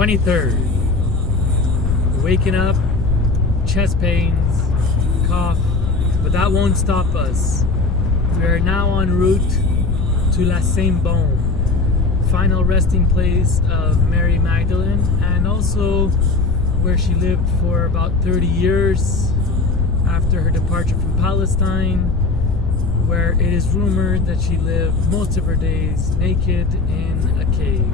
23rd. We're waking up, chest pains, cough, but that won't stop us. We are now en route to La Sainte-Baume, final resting place of Mary Magdalene, and also where she lived for about 30 years after her departure from Palestine, where it is rumored that she lived most of her days naked in a cave.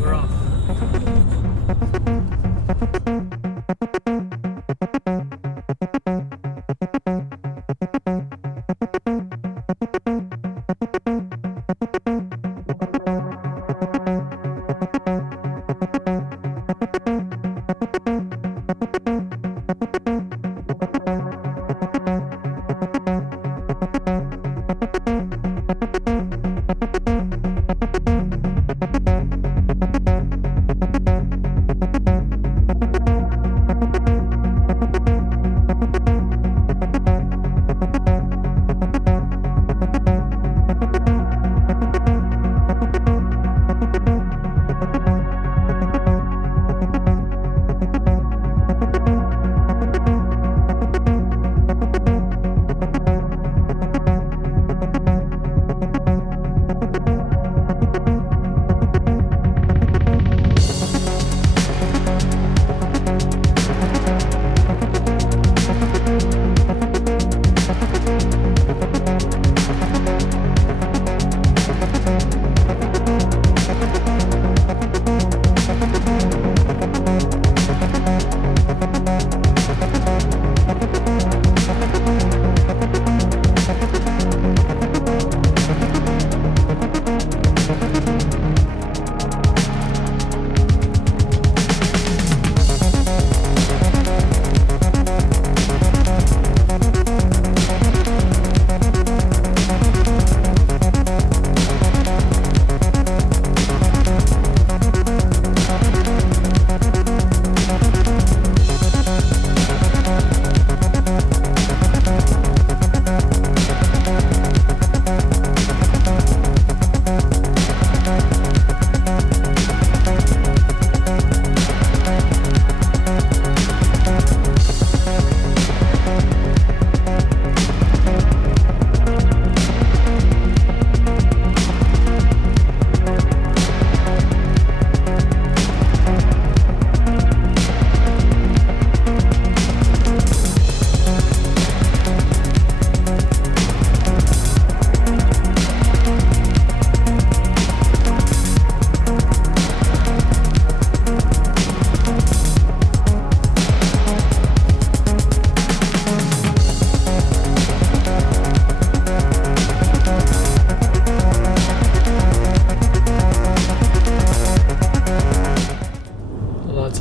We're off.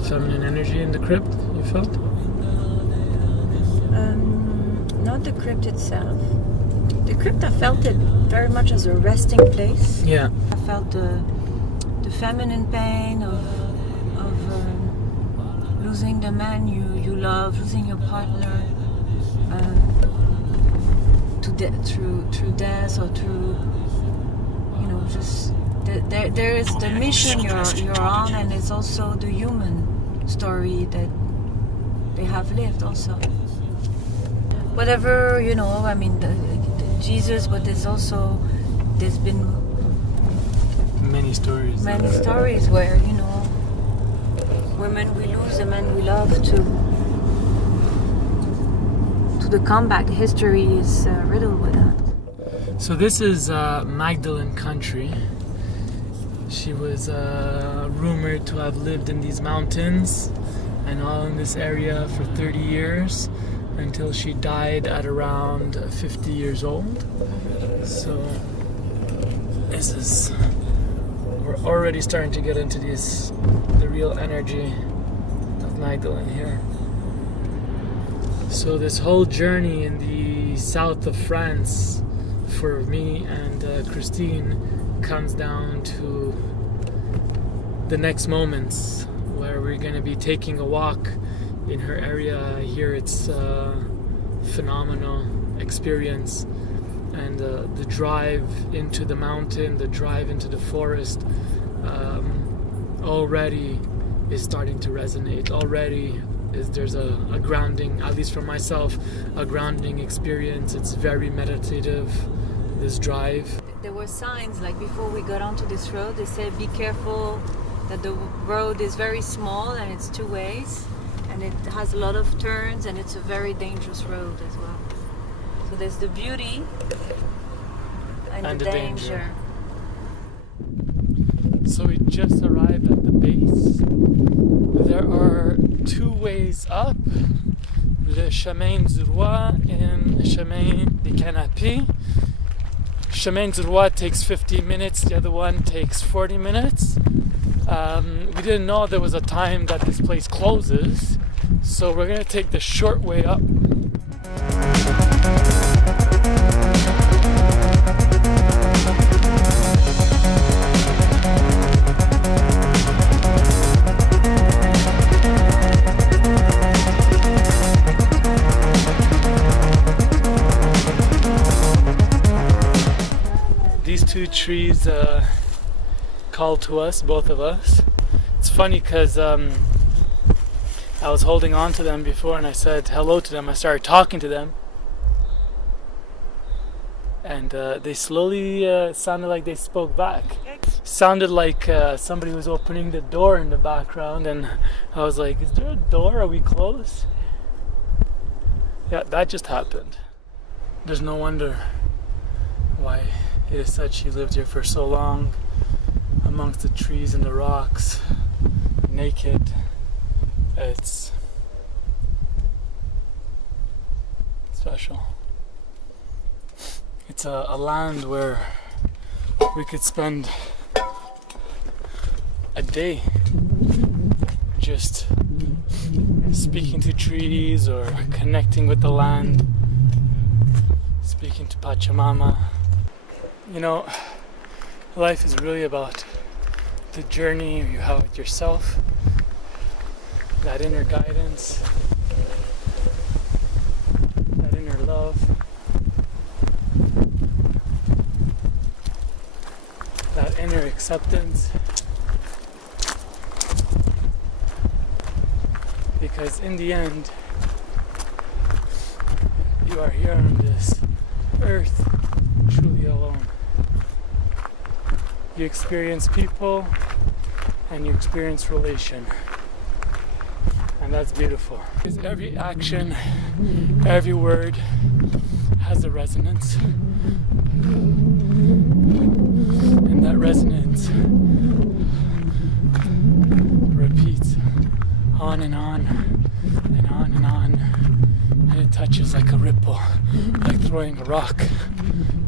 Feminine energy in the crypt, you felt? Not the crypt itself. The crypt, I felt it very much as a resting place. Yeah. I felt the feminine pain of losing the man you love, losing your partner, through death or through, just there is the mission you're on, and it's also the human story that they have lived also. Whatever, the Jesus, but there's been many stories where, women we lose, the men we love to the comeback. History is riddled with that. So this is Magdalene country. She was rumored to have lived in these mountains and all in this area for 30 years until she died at around 50 years old. So we're already starting to get into the real energy of Magdalene here. So this whole journey in the south of France for me and Christine comes down to the next moments where we're going to be taking a walk in her area. Here it's a phenomenal experience, and the drive into the mountain, the drive into the forest, already is starting to resonate. Already there's a grounding, at least for myself, a grounding experience. It's very meditative, this drive. There were signs, like before we got onto this road, they said be careful that the road is very small and it's two ways and it has a lot of turns and it's a very dangerous road as well. So there's the beauty and the danger. So we just arrived at the base. There are two ways up, le chemin du roi and le chemin des canapés. Chemin du roi takes 15 minutes, the other one takes 40 minutes. We didn't know there was a time that this place closes, so we're gonna take the short way up. These two trees called to us, both of us. It's funny because I was holding on to them before and I said hello to them. I started talking to them and they slowly sounded like they spoke back. Sounded like somebody was opening the door in the background, and I was like, is there a door? Are we close? Yeah, that just happened. There's no wonder why it is said she lived here for so long, amongst the trees and the rocks, naked. It's special. It's a land where we could spend a day just speaking to trees or connecting with the land, speaking to Pachamama. You know, life is really about the journey you have with yourself, that inner guidance, that inner love, that inner acceptance. Because in the end, you are here on this earth truly alone. You experience people and you experience relation, and that's beautiful. Because every action, every word has a resonance, and that resonance repeats on and on and on and on, and it touches like a ripple, like throwing a rock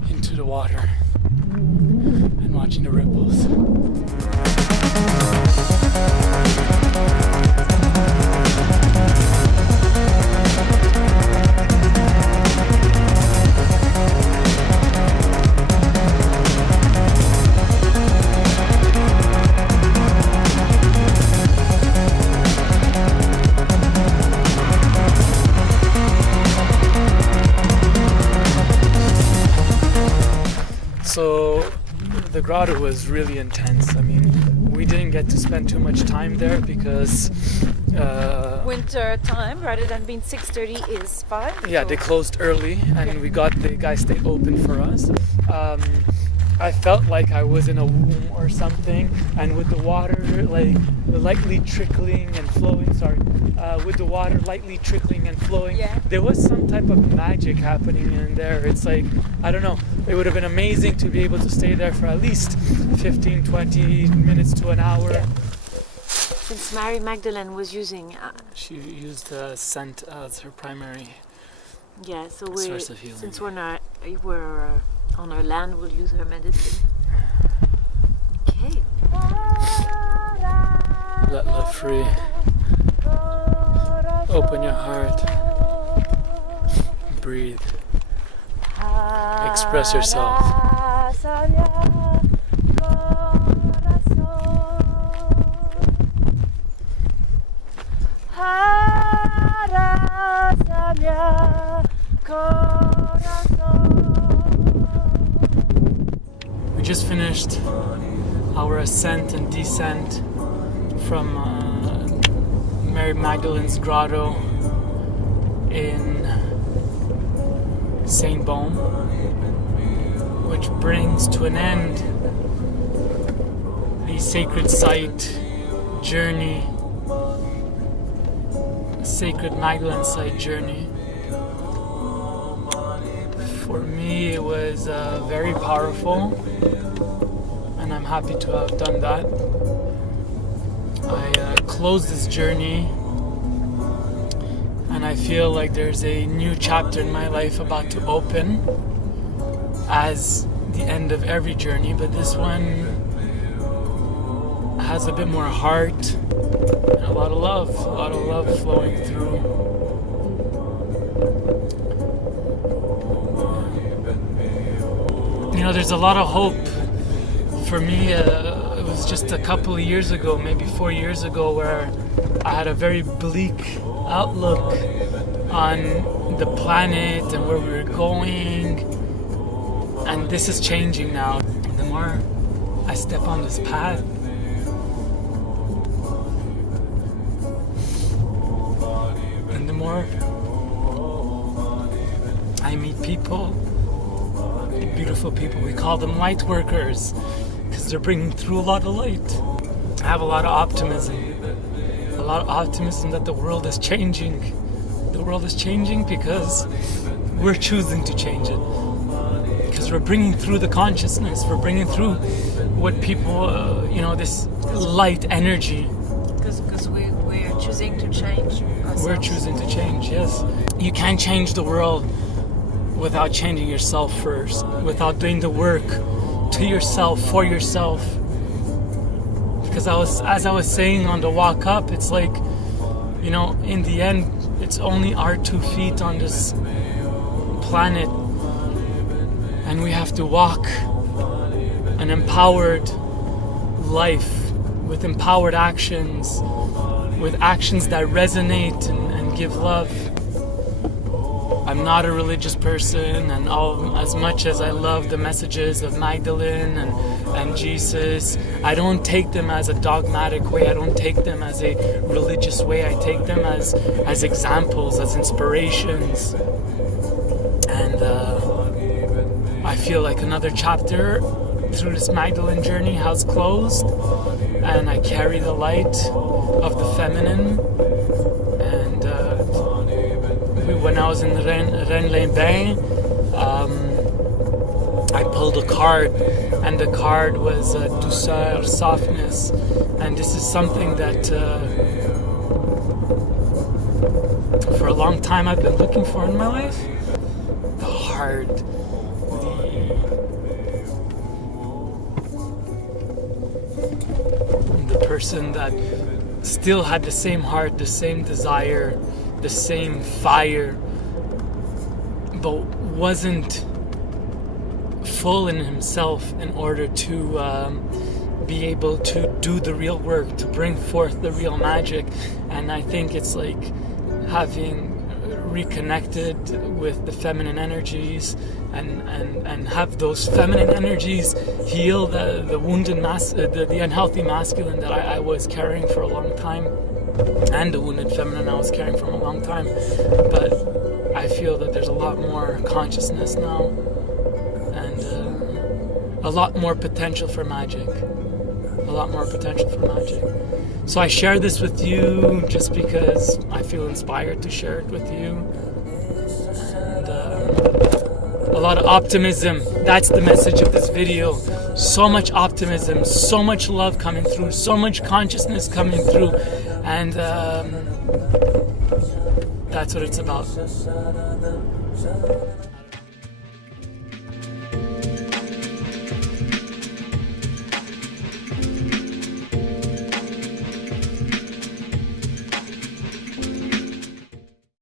into the water and watching the ripples. So the grotto was really intense. I mean, we didn't get to spend too much time there because winter time, rather than being 6:30 is 5. Yeah, so they closed early, and we got the guy stayed open for us. I felt like I was in a womb or something, and with the water like lightly trickling and flowing, with the water lightly trickling and flowing, yeah, there was some type of magic happening in there. It's like, I don't know, it would have been amazing to be able to stay there for at least 15, 20 minutes to an hour. Yeah. Since Mary Magdalene was using... she used scent as her primary so source of healing. Since we're on our land, we'll use her medicine. Okay. Let love free. Open your heart. Breathe. Express yourself. We just finished our ascent and descent from Mary Magdalene's grotto in Sainte-Baume, which brings to an end the sacred site journey, sacred Magdalene site journey. For me, it was very powerful, and I'm happy to have done that. I closed this journey, and I feel like there's a new chapter in my life about to open, as the end of every journey, but this one has a bit more heart and a lot of love flowing through. You know, there's a lot of hope. For me, it was just a couple of years ago, maybe 4 years ago, where I had a very bleak outlook on the planet and where we were going, and this is changing now. The more I step on this path, and the more I meet people, beautiful people. We call them light workers because they're bringing through a lot of light. I have a lot of optimism that the world is changing. The world is changing because we're choosing to change it. Because we're bringing through the consciousness. We're bringing through what people, this light energy. Because we're choosing to change ourselves. We're choosing to change, yes. You can't change the world without changing yourself first, without doing the work to yourself, for yourself. Because as I was saying on the walk up, it's like, in the end, it's only our 2 feet on this planet, and we have to walk an empowered life with empowered actions, with actions that resonate and give love. I'm not a religious person, and as much as I love the messages of Magdalene and Jesus, I don't take them as a dogmatic way. I don't take them as a religious way. I take them as examples, as inspirations. And I feel like another chapter through this Magdalene journey has closed, and I carry the light of the feminine. And when I was in Rennes-les-Bains, I pulled a card, and the card was douceur, softness, and this is something that for a long time I've been looking for in my life. The heart, the person that still had the same heart, the same desire, the same fire, but wasn't full in himself in order to be able to do the real work, to bring forth the real magic. And I think it's like having reconnected with the feminine energies and have those feminine energies heal the wounded the unhealthy masculine that I was carrying for a long time, and the wounded feminine I was carrying for a long time. But I feel that there's a lot more consciousness now, and a lot more potential for magic. A lot more potential for magic. So I share this with you just because I feel inspired to share it with you. And a lot of optimism. That's the message of this video. So much optimism, so much love coming through, so much consciousness coming through. And that's what it's about.